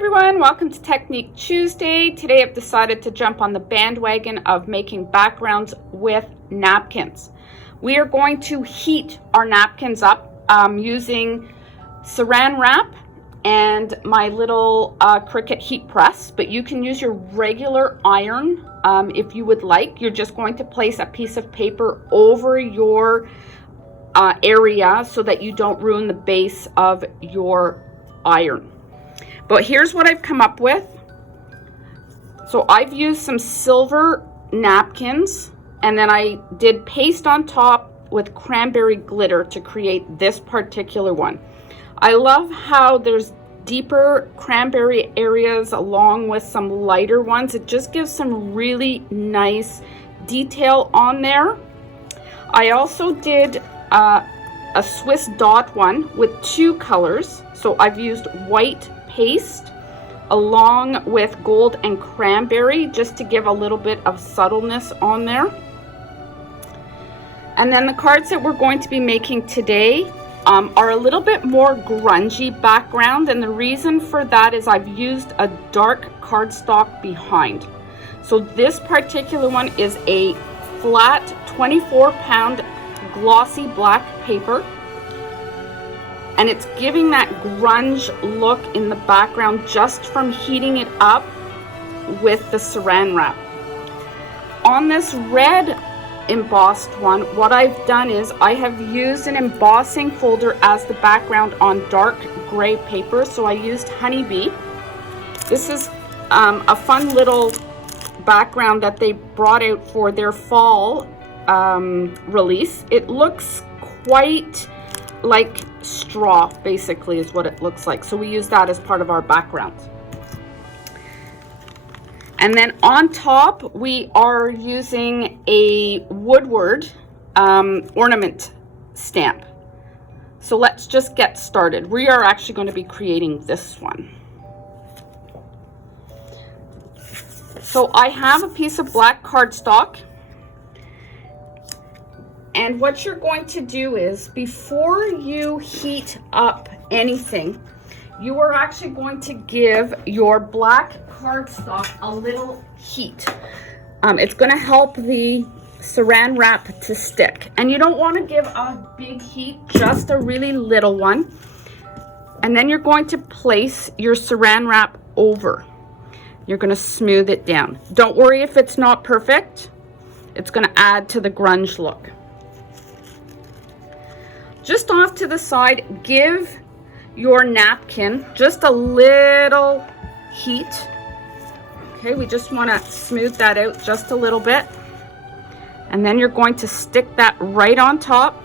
everyone, welcome to Technique Tuesday. Today I've decided to jump on the bandwagon of making backgrounds with napkins. We are going to heat our napkins up using saran wrap and my little Cricut heat press, but you can use your regular iron if you would like. You're just going to place a piece of paper over your area so that you don't ruin the base of your iron. But here's what I've come up with. So I've used some silver napkins, and then I did paste on top with cranberry glitter to create this particular one. I love how there's deeper cranberry areas along with some lighter ones. It just gives some really nice detail on there. I also did a Swiss dot one with two colors. So I've used white paste along with gold and cranberry just to give a little bit of subtleness on there. And then the cards that we're going to be making today are a little bit more grungy background, and the reason for that is I've used a dark cardstock behind. So this particular one is a flat 24-pound glossy black paper, and it's giving that grunge look in the background just from heating it up with the saran wrap. On this red embossed one, what I've done is I have used an embossing folder as the background on dark gray paper. So I used Honeybee. This is a fun little background that they brought out for their fall release. It looks quite like straw, basically, is what it looks like. So we use that as part of our background. And then on top, we are using a Woodware ornament stamp. So let's just get started. We are actually going to be creating this one. So I have a piece of black cardstock. And what you're going to do is, before you heat up anything, you are actually going to give your black cardstock a little heat. It's going to help the saran wrap to stick. And you don't want to give a big heat, just a really little one. And then you're going to place your saran wrap over. You're going to smooth it down. Don't worry if it's not perfect. It's going to add to the grunge look. Just off to the side, give your napkin just a little heat. Okay, we just want to smooth that out just a little bit. And then you're going to stick that right on top,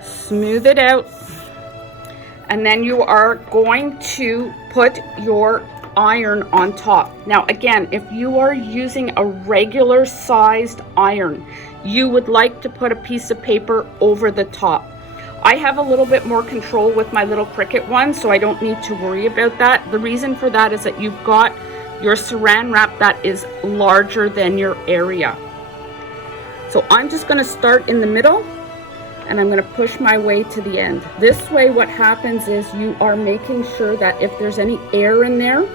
smooth it out, and then you are going to put your iron on top. Now again, if you are using a regular sized iron, you would like to put a piece of paper over the top. I have a little bit more control with my little Cricut one, so I don't need to worry about that. The reason for that is that you've got your saran wrap that is larger than your area. So I'm just going to start in the middle, and I'm going to push my way to the end. This way what happens is you are making sure that if there's any air in there,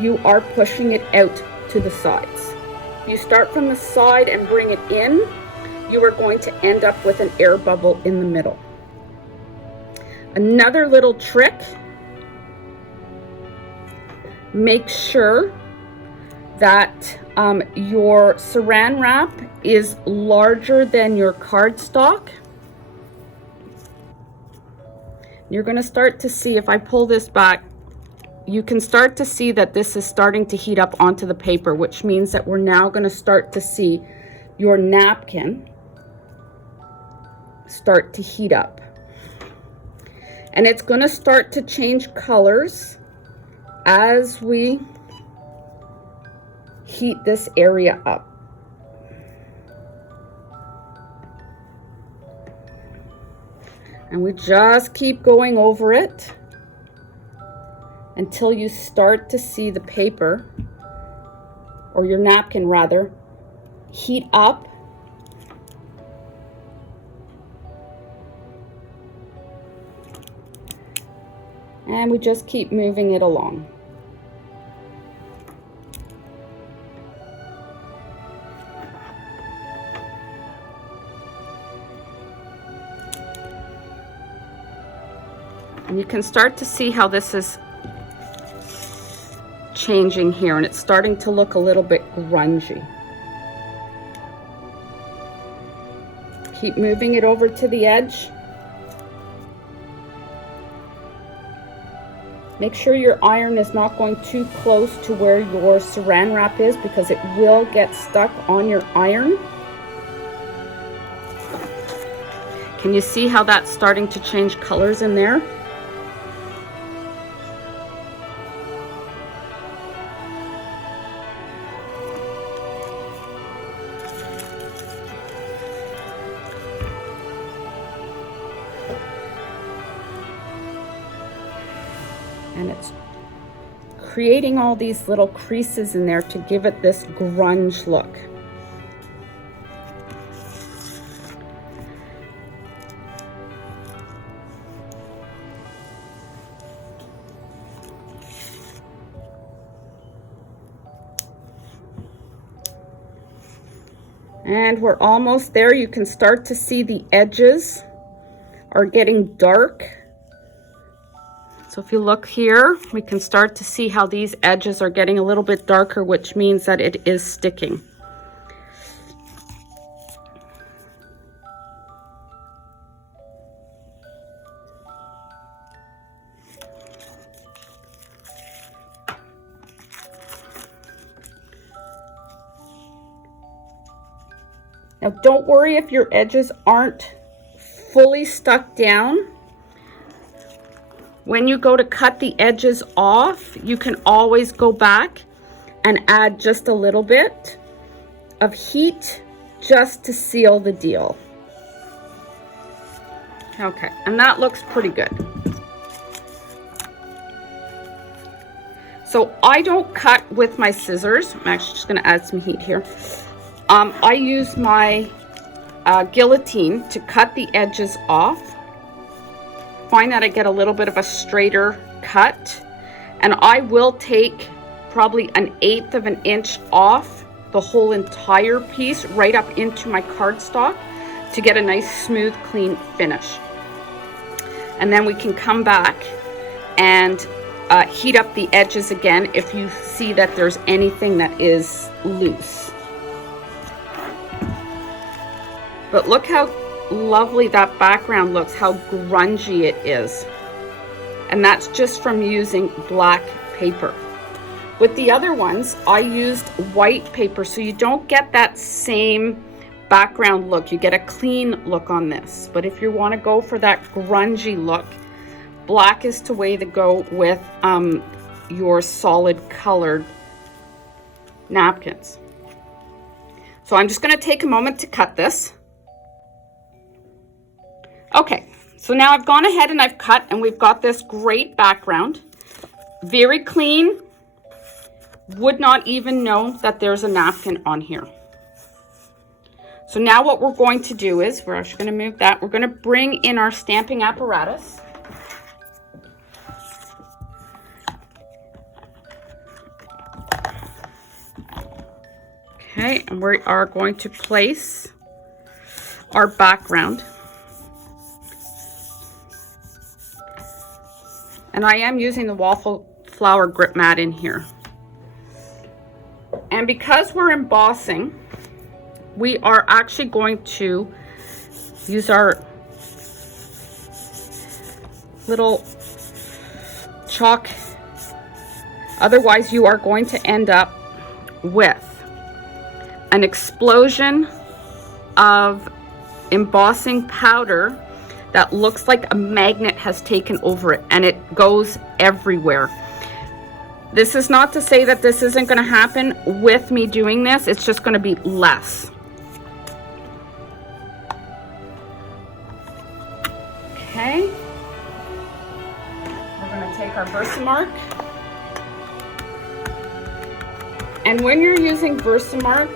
you are pushing it out to the sides. If you start from the side and bring it in, you are going to end up with an air bubble in the middle. Another little trick, make sure that your saran wrap is larger than your cardstock. You're going to start to see, if I pull this back, you can start to see that this is starting to heat up onto the paper, which means that we're now going to start to see your napkin start to heat up. And it's going to start to change colors as we heat this area up. And we just keep going over it until you start to see the paper, or your napkin rather, heat up. And we just keep moving it along. And you can start to see how this is changing here, and it's starting to look a little bit grungy. Keep moving it over to the edge. Make sure your iron is not going too close to where your saran wrap is, because it will get stuck on your iron. Can you see how that's starting to change colors in there? And it's creating all these little creases in there to give it this grunge look. And we're almost there. You can start to see the edges are getting dark. So if you look here, we can start to see how these edges are getting a little bit darker, which means that it is sticking. Now don't worry if your edges aren't fully stuck down. When you go to cut the edges off, you can always go back and add just a little bit of heat just to seal the deal. Okay, and that looks pretty good. So I don't cut with my scissors. I'm actually just going to add some heat here. I use my guillotine to cut the edges off. Find that I get a little bit of a straighter cut, and I will take probably 1/8 of an inch off the whole entire piece right up into my cardstock to get a nice smooth clean finish. And then we can come back and heat up the edges again if you see that there's anything that is loose. But look how lovely that background looks, how grungy it is. And that's just from using black paper. With the other ones, I used white paper, so you don't get that same background look. You get a clean look on this. But if you want to go for that grungy look, black is the way to go with your solid colored napkins. So I'm just going to take a moment to cut this. Okay, so now I've gone ahead and I've cut, and we've got this great background. Very clean. Would not even know that there's a napkin on here. So now what we're going to do is, we're actually going to move that. We're going to bring in our stamping apparatus. Okay, and we are going to place our background. And I am using the Wallflower grip mat in here. And because we're embossing, we are actually going to use our little chalk. Otherwise, you are going to end up with an explosion of embossing powder that looks like a magnet has taken over it, and it goes everywhere. This is not to say that this isn't going to happen with me doing this. It's just going to be less. Okay. We're going to take our Versamark. And when you're using Versamark,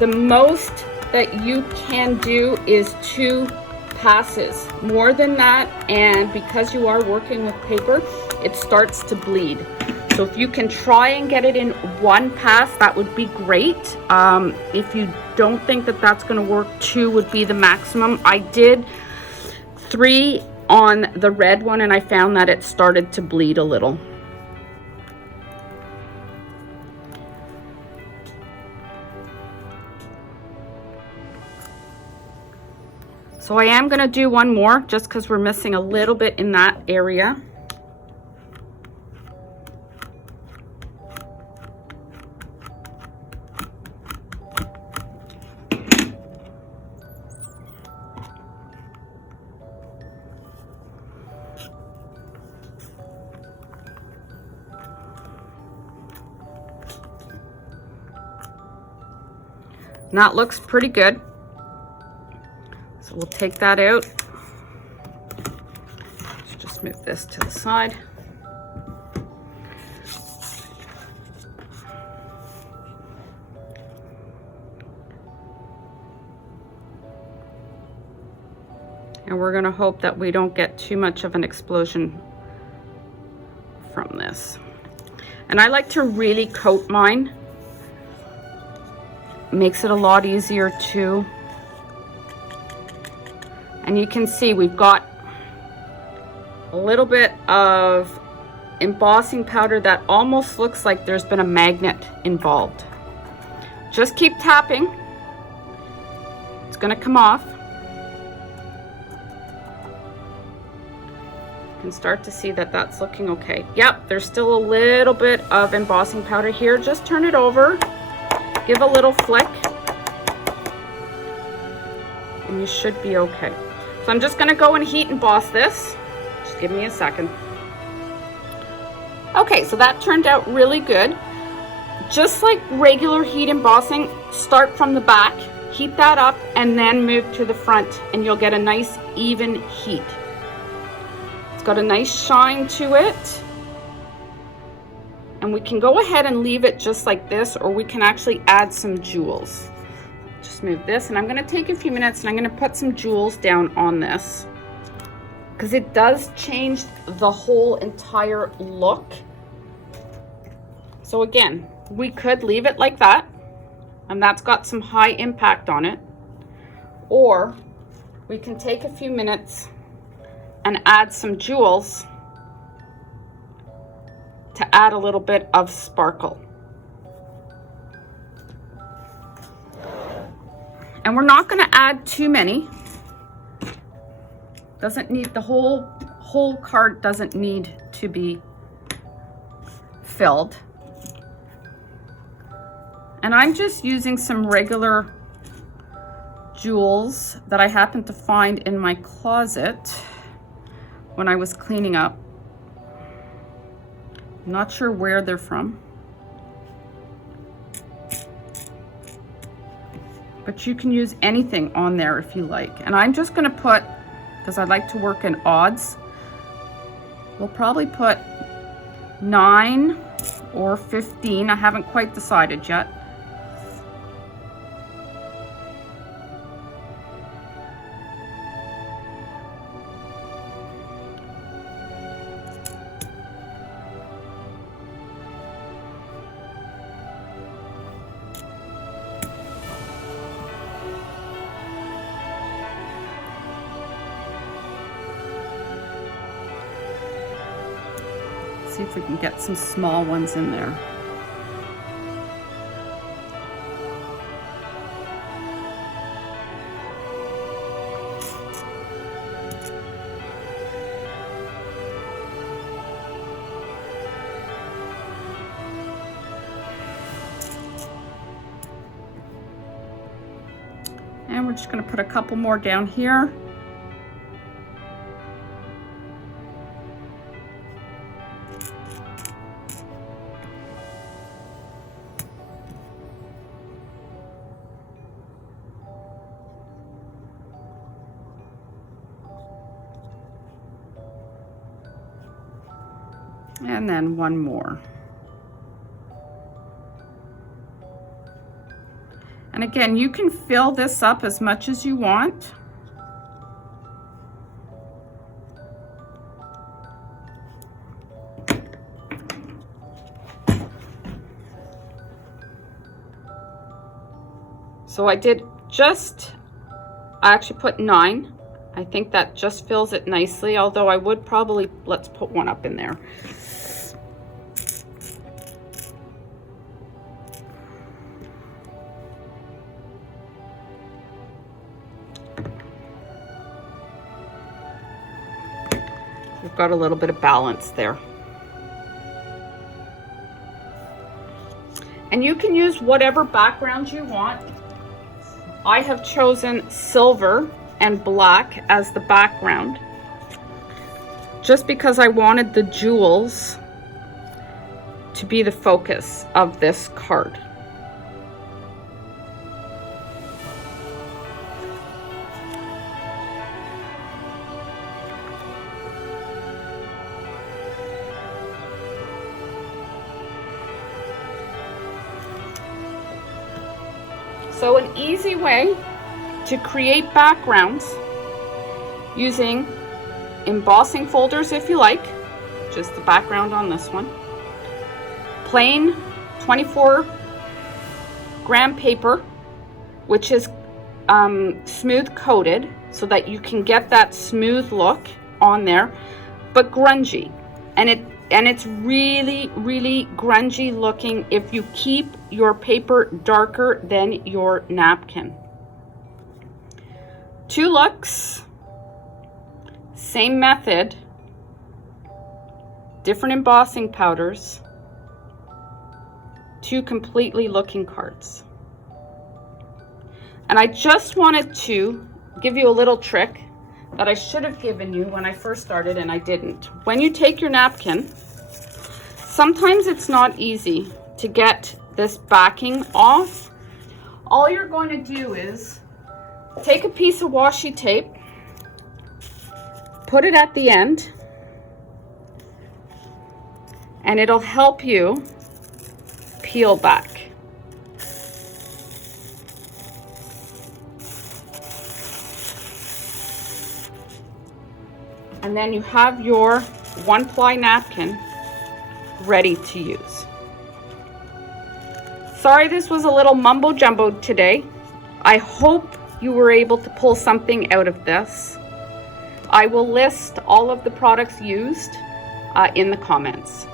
the most that you can do is 2 passes. More than that, and because you are working with paper, it starts to bleed. So if you can try and get it in 1 pass, that would be great. If you don't think that that's going to work, 2 would be the maximum. I did 3 on the red one and I found that it started to bleed a little. So I am going to do one more just because we're missing a little bit in that area. And that looks pretty good. So we'll take that out. Let's just move this to the side. And we're going to hope that we don't get too much of an explosion from this. And I like to really coat mine. Makes it a lot easier too. And you can see we've got a little bit of embossing powder that almost looks like there's been a magnet involved. Just keep tapping. It's going to come off. You can start to see that that's looking okay. Yep, there's still a little bit of embossing powder here. Just turn it over. Give a little flick. And you should be okay. So I'm just going to go and heat emboss this. Just give me a second. Okay, so that turned out really good. Just like regular heat embossing, start from the back, heat that up, and then move to the front, and you'll get a nice even heat. It's got a nice shine to it. And we can go ahead and leave it just like this, or we can actually add some jewels. Just move this, and I'm going to take a few minutes and I'm going to put some jewels down on this because it does change the whole entire look. So again, we could leave it like that, and that's got some high impact on it, or we can take a few minutes and add some jewels to add a little bit of sparkle. And we're not going to add too many. Doesn't need, the whole card doesn't need to be filled. And I'm just using some regular jewels that I happened to find in my closet when I was cleaning up. I'm not sure where they're from. But you can use anything on there if you like. And I'm just going to put, because I like to work in odds, we'll probably put 9 or 15. I haven't quite decided yet. See if we can get some small ones in there. And we're just going to put a couple more down here. And then one more. And again, you can fill this up as much as you want. So I actually put 9. I think that just fills it nicely, although I would probably, let's put one up in there. We've got a little bit of balance there. And you can use whatever background you want. I have chosen silver and black as the background, just because I wanted the jewels to be the focus of this card. So an easy way to create backgrounds using embossing folders, if you like, just the background on this one, plain 24-gram paper, which is smooth coated so that you can get that smooth look on there, but grungy. And it's really, really grungy looking if you keep your paper darker than your napkin. 2 looks, same method, different embossing powders, 2 completely looking cards. And I just wanted to give you a little trick that I should have given you when I first started and I didn't. When you take your napkin, sometimes it's not easy to get this backing off. All you're going to do is take a piece of washi tape, put it at the end, and it'll help you peel back. And then you have your 1-ply napkin ready to use. Sorry this was a little mumbo jumbo today. I hope you were able to pull something out of this. I will list all of the products used in the comments.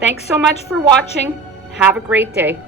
Thanks so much for watching. Have a great day.